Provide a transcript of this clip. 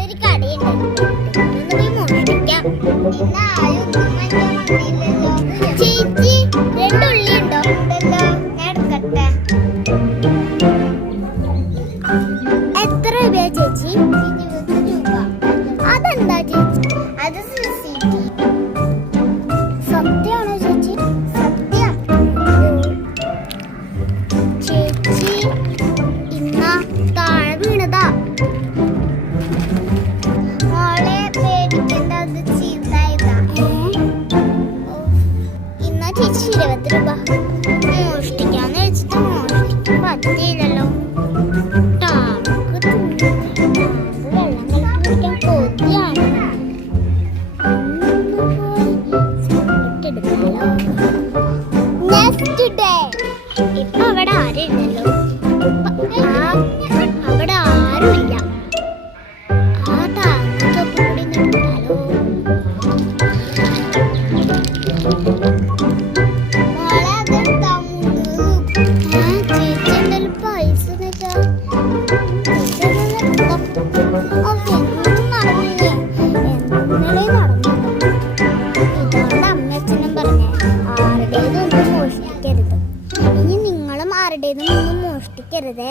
ഒരു കടയുണ്ട്, ഒന്ന് പോയി മോഷ്ടിക്കാം. ചേച്ചി, 2 ഉള്ളി ഉണ്ടോ? ഞാൻ എടുക്കട്ടെ. എത്ര രൂപയാ ചേച്ചി? 20 രൂപ. അതെന്താ ചേച്ചി? അത് CCTV. സത്യമാണോ ചേച്ചി? സത്യം. ചേച്ചി, ഇന്ന താഴെ വീണതാ. മോളെ പേടിക്കണ്ട, അത് ചീത്തായതാ. ഇന്ന ചേച്ചി 20 രൂപ. മോഷ്ടിക്കാന്ന് വെച്ചിട്ട് മോഷ്ടിക്കാൻ പറ്റിയില്ലല്ലോ. ഇപ്പൊ അവിടെ ആരുണ്ടല്ലോ? അവിടെ ആരുമില്ല. ആ താങ്ങൊക്കെ കൂടി നിർത്താലോ. ചേച്ചി എന്തായാലും പൈസ ആരുടേതൊന്നും മോഷ്ടിക്കരുത്.